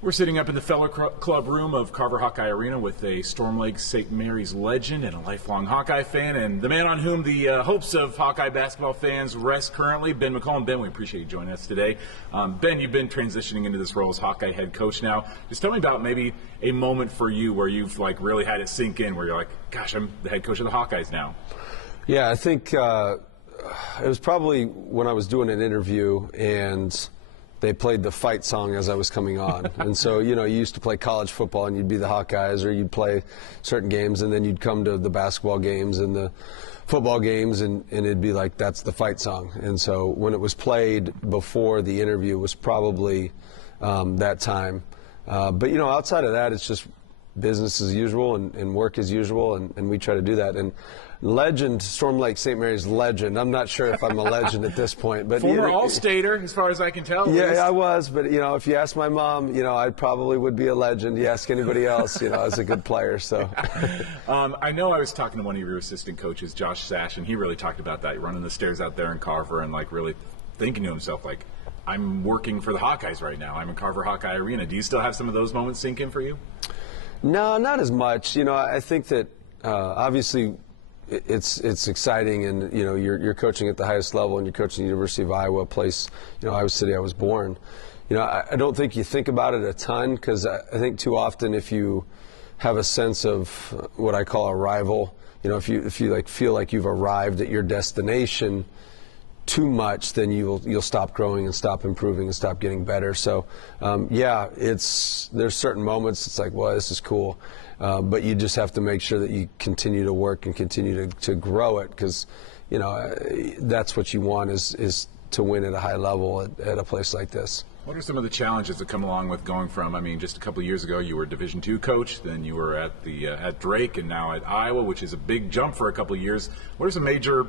We're sitting up in the Feller Club room of Carver Hawkeye Arena with a Storm Lake St. Mary's legend and a lifelong Hawkeye fan, and the man on whom the hopes of Hawkeye basketball fans rest currently, Ben McCollum. Ben, we appreciate you joining us today. Ben, you've been transitioning into this role as Hawkeye head coach now. Just tell me about maybe a moment for you where you've really had it sink in, where you're like, gosh, I'm the head coach of the Hawkeyes now. Yeah, I think it was probably when I was doing an interview and they played the fight song as I was coming on. And so, you used to play college football and you'd be the Hawkeyes, or you'd play certain games, and then you'd come to the basketball games and the football games, and it'd be like, that's the fight song. And so when it was played before the interview was probably that time. But, outside of that, it's just business as usual and work as usual, and we try to do that. And legend, Storm Lake St. Mary's legend. I'm not sure if I'm a legend at this point, but former All-Stater, as far as I can tell. Yeah, I was, but if you ask my mom, I probably would be a legend. You ask anybody else, I was a good player. So, I know I was talking to one of your assistant coaches, Josh Sash, and he really talked about that, running the stairs out there in Carver and really thinking to himself, I'm working for the Hawkeyes right now. I'm in Carver Hawkeye Arena. Do you still have some of those moments sink in for you? No, not as much. I think that obviously it's exciting, and you're coaching at the highest level, and you're coaching the University of Iowa, a place, Iowa City I was born. I don't think you think about it a ton, because I think too often if you have a sense of what I call a rival, if you feel like you've arrived at your destination too much, then you'll stop growing and stop improving and stop getting better. So there's certain moments it's like, well, this is cool, but you just have to make sure that you continue to work and continue to grow it, because that's what you want is to win at a high level at a place like this. What are some of the challenges that come along with going from, just a couple of years ago you were Division II coach, then you were at Drake, and now at Iowa, which is a big jump for a couple of years. What are some major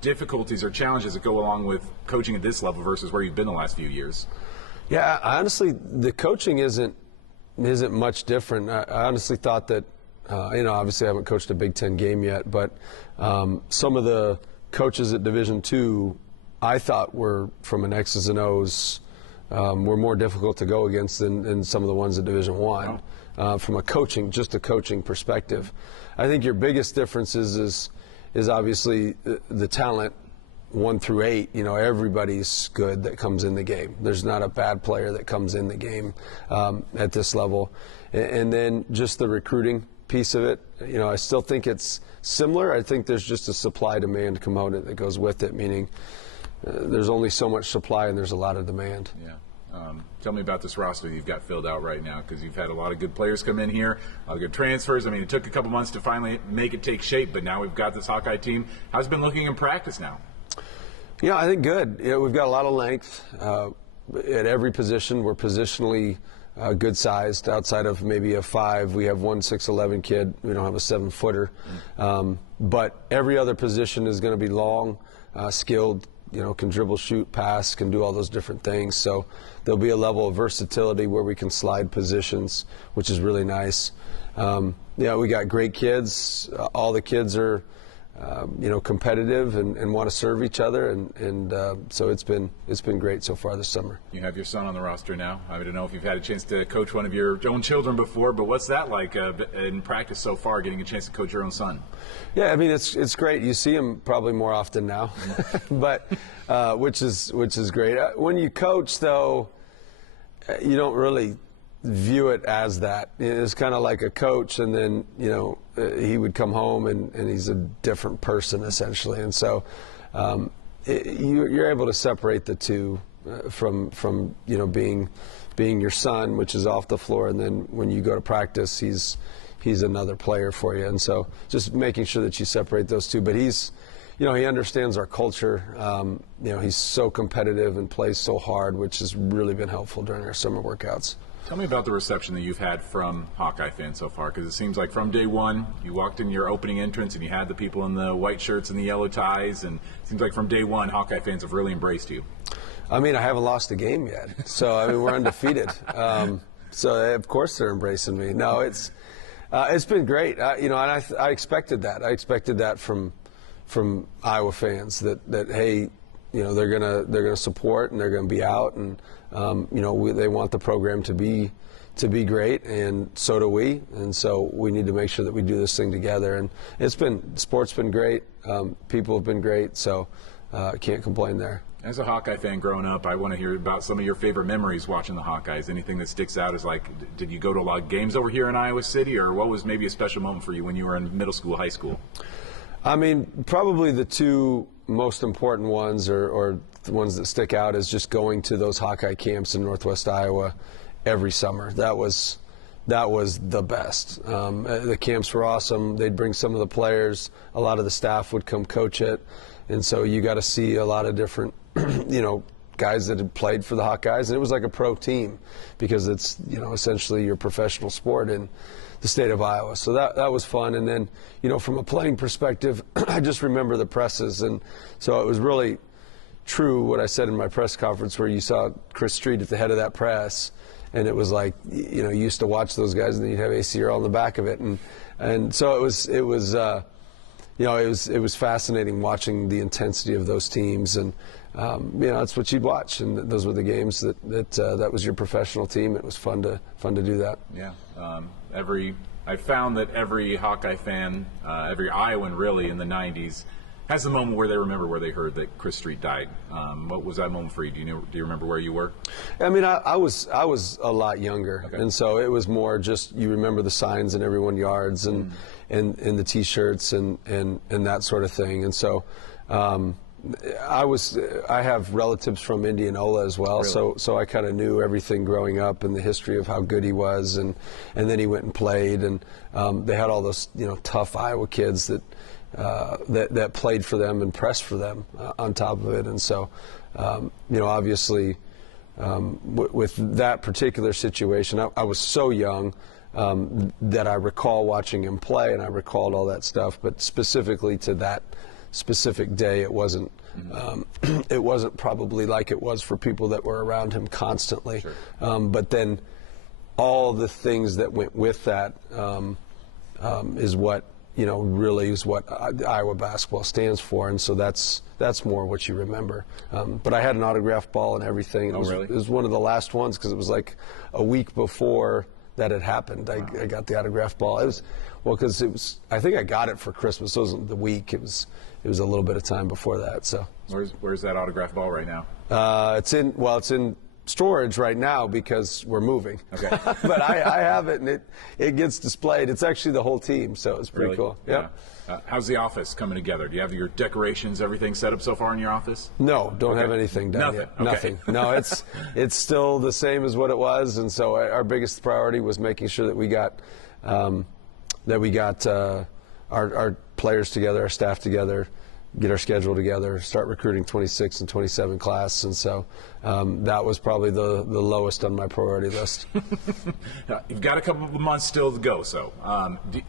difficulties or challenges that go along with coaching at this level versus where you've been the last few years? Yeah, honestly, the coaching isn't much different. I honestly thought that, obviously I haven't coached a Big Ten game yet, but some of the coaches at Division II I thought were, from an X's and O's, were more difficult to go against than some of the ones at Division I. Wow. From a coaching perspective. I think your biggest difference is obviously the talent 1 through 8. Everybody's good that comes in the game. There's not a bad player that comes in the game at this level. And then just the recruiting piece of it, I still think it's similar. I think there's just a supply-demand component that goes with it, meaning there's only so much supply and there's a lot of demand. Yeah. Tell me about this roster that you've got filled out right now, because you've had a lot of good players come in here, a lot of good transfers. It took a couple months to finally make it take shape, but now we've got this Hawkeye team. How's it been looking in practice now? I think good. We've got a lot of length at every position. We're positionally good sized. Outside of maybe a 5, we have one 6'11" kid. We don't have a 7-footer. But every other position is going to be long, skilled. Can dribble, shoot, pass, can do all those different things. So there'll be a level of versatility where we can slide positions, which is really nice. We got great kids. All the kids are, competitive and want to serve each other, and so it's been great so far this summer. You have your son on the roster now. I don't know if you've had a chance to coach one of your own children before, but what's that like in practice so far, getting a chance to coach your own son? Yeah, it's great. You see him probably more often now, but which is great. When you coach, though, you don't really view it as that. It's kind of like a coach, and then he would come home and he's a different person essentially, and so you're able to separate the two from being your son, which is off the floor, and then when you go to practice, he's another player for you, and so just making sure that you separate those two. But he's he understands our culture. He's so competitive and plays so hard, which has really been helpful during our summer workouts. Tell me about the reception that you've had from Hawkeye fans so far, because it seems like from day one, you walked in your opening entrance and you had the people in the white shirts and the yellow ties, and it seems like from day one, Hawkeye fans have really embraced you. I haven't lost a game yet, so we're undefeated. So of course they're embracing me. No, it's been great. And I expected that. I expected that from Iowa fans that hey, they're gonna support and they're gonna be out, and they want the program to be to be great, and so do we. And so we need to make sure that we do this thing together. And sport's been great. People have been great. So can't complain there. As a Hawkeye fan growing up, I want to hear about some of your favorite memories watching the Hawkeyes. Anything that sticks out is like, did you go to a lot of games over here in Iowa City, or what was maybe a special moment for you when you were in middle school, high school? I mean, probably the two most important ones, or the ones that stick out, is just going to those Hawkeye camps in Northwest Iowa every summer. That was the best. The camps were awesome. They'd bring some of the players. A lot of the staff would come coach it. And so you got to see a lot of different, guys that had played for the Hawkeyes. And it was like a pro team, because it's, essentially your professional sport in the state of Iowa. So that was fun. And then, from a playing perspective, I just remember the presses. And so it was really true what I said in my press conference, where you saw Chris Street at the head of that press. And it was like, you used to watch those guys, and then you'd have ACR on the back of it. And so it was fascinating watching the intensity of those teams, and that's what you'd watch, and those were the games that was your professional team. It was fun to do that. Yeah, I found that every Hawkeye fan, every Iowan really in the '90s, has a moment where they remember where they heard that Chris Street died. What was that moment for you? Do you remember where you were? I mean, I was a lot younger, okay. And so it was more just, you remember the signs in everyone yards and the T-shirts and that sort of thing. And so I have relatives from Indianola as well, really? so I kind of knew everything growing up and the history of how good he was, and then he went and played, and they had all those tough Iowa kids that played for them and pressed for them on top of it. And so obviously with that particular situation, I was so young that I recall watching him play, and I recalled all that stuff, but specifically to that specific day, it wasn't it wasn't probably like it was for people that were around him constantly. Sure. But then all the things that went with that is what really is what Iowa basketball stands for, and so that's more what you remember. But I had an autographed ball and everything. Really? It was one of the last ones, because it was like a week before that had happened. Wow. I got the autographed ball. Because I think I got it for Christmas. So it wasn't the week. It was a little bit of time before that. So where's that autographed ball right now? It's in storage right now because we're moving. Okay. But I have it, and it gets displayed. It's actually the whole team, so it's pretty really? cool. Yeah. How's the office coming together? Do you have your decorations, everything set up so far in your office? No, don't have anything done Nothing. yet. Okay. Nothing. No, it's still the same as what it was, and so our biggest priority was making sure that we got our players together, our staff together, get our schedule together, start recruiting 26 and 27 class, and so that was probably the lowest on my priority list. You've got a couple of months still to go, so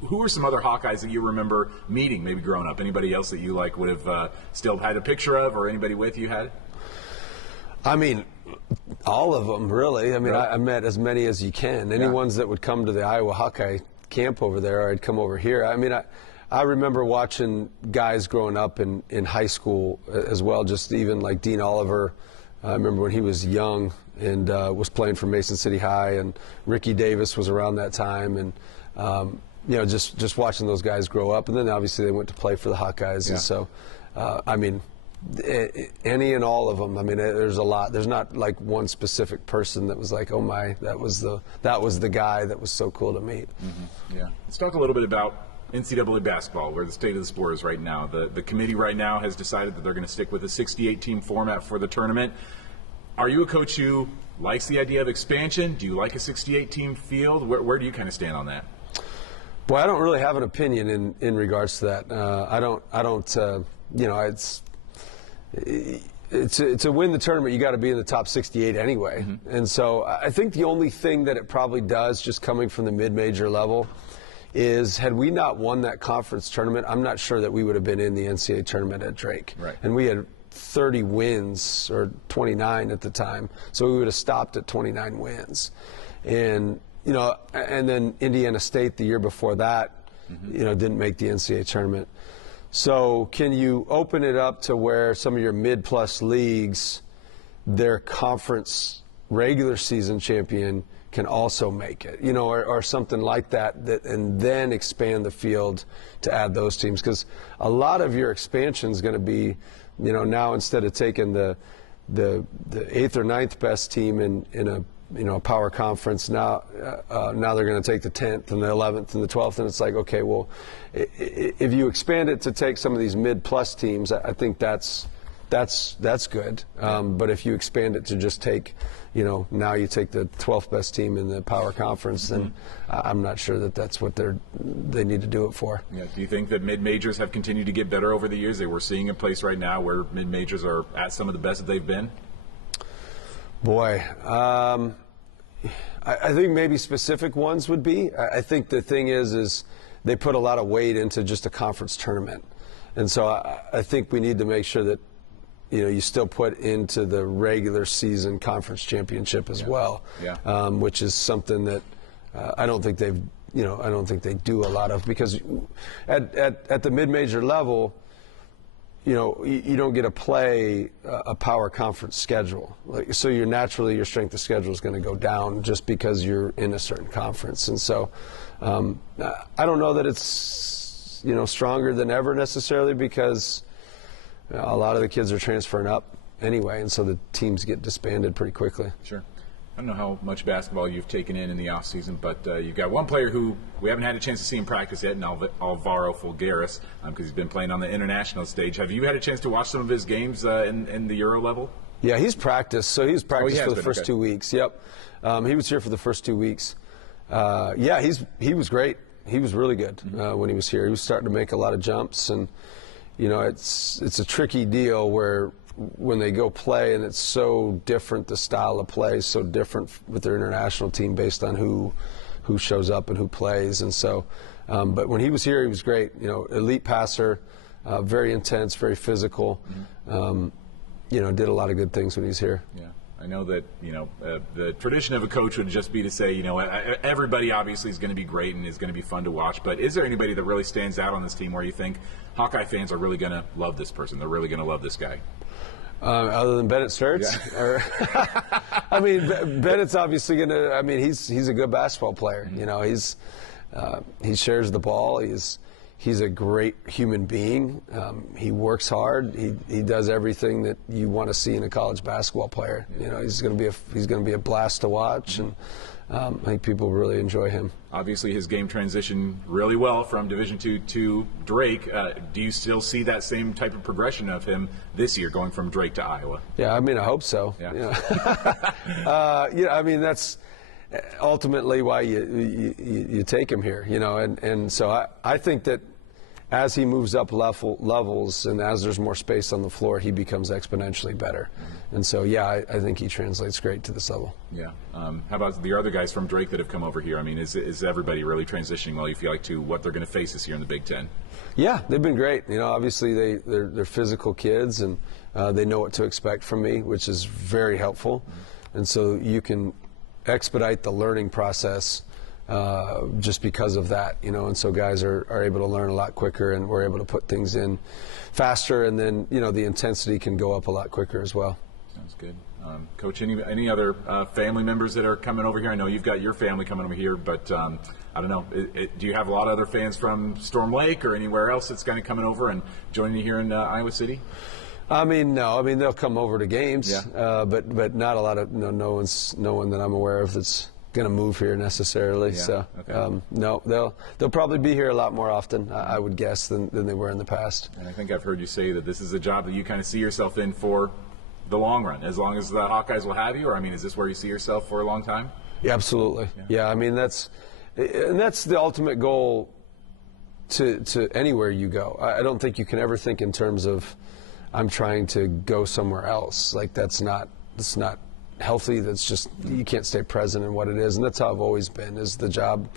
who are some other Hawkeyes that you remember meeting, maybe growing up? Anybody else that you would have still had a picture of, or anybody with you had? I mean, all of them, really. I mean, really? I met as many as you can. Any ones that would come to the Iowa Hawkeye camp over there, or I'd come over here. I mean, I remember watching guys growing up in high school as well, just even like Dean Oliver. I remember when he was young and was playing for Mason City High, and Ricky Davis was around that time, and just watching those guys grow up. And then obviously they went to play for the Hawkeyes. Yeah. And so, I mean, any and all of them. I mean, there's a lot. There's not like one specific person that was like, oh my, that was the guy that was so cool to meet. Mm-hmm. Yeah. Let's talk a little bit about NCAA basketball, where the state of the sport is right now. The committee right now has decided that they're going to stick with a 68-team format for the tournament. Are you a coach who likes the idea of expansion? Do you like a 68-team field? Where do you kind of stand on that? Boy, I don't really have an opinion in regards to that. I don't. To win the tournament, you got to be in the top 68 anyway. Mm-hmm. And so I think the only thing that it probably does, just coming from the mid-major level, is had we not won that conference tournament, I'm not sure that we would have been in the NCAA tournament at Drake. Right. And we had 30 wins, or 29 at the time, so we would have stopped at 29 wins. And and then Indiana State the year before that, didn't make the NCAA tournament. So can you open it up to where some of your mid-plus leagues, their conference regular season champion can also make it, you know, or something like that, and then expand the field to add those teams. Because a lot of your expansion is going to be, you know, now instead of taking the 8th or 9th best team in a a power conference, now they're going to take the 10th and the 11th and the 12th, and it's like, okay, well, if you expand it to take some of these mid-plus teams, I think that's good. But if you expand it to just take, now you take the 12th best team in the power conference, then I'm not sure that that's what they need to do it for. Yeah. Do you think that mid-majors have continued to get better over the years? We're seeing a place right now where mid-majors are at some of the best that they've been? Boy, I think maybe specific ones would be. I think the thing is they put a lot of weight into just a conference tournament. And so I think we need to make sure that you still put into the regular season conference championship as well, which is something that I don't think they've, I don't think they do a lot of, because at the mid-major level, you don't get to play a power conference schedule. So your strength of schedule is going to go down just because you're in a certain conference. And so I don't know that it's, stronger than ever necessarily, because a lot of the kids are transferring up anyway, and so the teams get disbanded pretty quickly. Sure. I don't know how much basketball you've taken in the offseason, but you've got one player who we haven't had a chance to see in practice yet, and Alvaro Folgueiras, because he's been playing on the international stage. Have you had a chance to watch some of his games in the Euro level? Yeah, he's practiced. So he's practiced for the first 2 weeks. Yep. He was here for the first 2 weeks. Yeah, he was great. He was really good when he was here. He was starting to make a lot of jumps, and it's a tricky deal where when they go play, and it's so different, the style of play is so different with their international team based on who shows up and who plays. And so, but when he was here, he was great. Elite passer, very intense, very physical. Did a lot of good things when he was here. Yeah. I know that, the tradition of a coach would just be to say, everybody obviously is going to be great and is going to be fun to watch, but is there anybody that really stands out on this team where you think Hawkeye fans are really going to love this person, they're really going to love this guy? Other than Bennett St? Yeah. I mean, Bennett's obviously going to, I mean, he's a good basketball player. He shares the ball. He's a great human being. He works hard. He does everything that you want to see in a college basketball player. He's going to be a blast to watch, and I think people really enjoy him. Obviously, his game transitioned really well from Division II to Drake. Do you still see that same type of progression of him this year, going from Drake to Iowa? Yeah, I mean, I hope so. Yeah. I mean, that's ultimately why you take him here, and so I think that as he moves up levels and as there's more space on the floor, he becomes exponentially better. And so, yeah, I think he translates great to this level. Yeah. How about the other guys from Drake that have come over here? I mean, is everybody really transitioning well, you feel like, to what they're going to face this year in the Big Ten? Yeah, they've been great. Obviously they're physical kids, and they know what to expect from me, which is very helpful. And so you can expedite the learning process just because of that, and so guys are able to learn a lot quicker, and we're able to put things in faster, and then, the intensity can go up a lot quicker as well. Sounds good. Coach, any other family members that are coming over here? I know you've got your family coming over here, but I don't know, do you have a lot of other fans from Storm Lake or anywhere else that's kind of coming over and joining you here in Iowa City? I mean, no. I mean, they'll come over to games, but not a lot of, no one that I'm aware of that's going to move here necessarily. Yeah, so okay. No, they'll probably be here a lot more often, I would guess, than they were in the past. And I think I've heard you say that this is a job that you kind of see yourself in for the long run, as long as the Hawkeyes will have you, or I mean, is this where you see yourself for a long time? Yeah, absolutely. Yeah, I mean, that's the ultimate goal to anywhere you go. I don't think you can ever think in terms of I'm trying to go somewhere else. Like that's not healthy. That's just, you can't stay present in what it is, and that's how I've always been. Is the job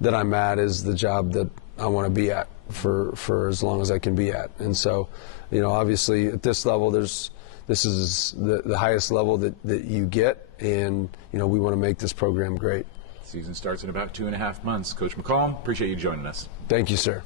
that I'm at is the job that I want to be at for as long as I can be at. And so, obviously at this level, this is the highest level that you get, and we want to make this program great. Season starts in about 2.5 months. Coach McCollum, appreciate you joining us. Thank you, sir.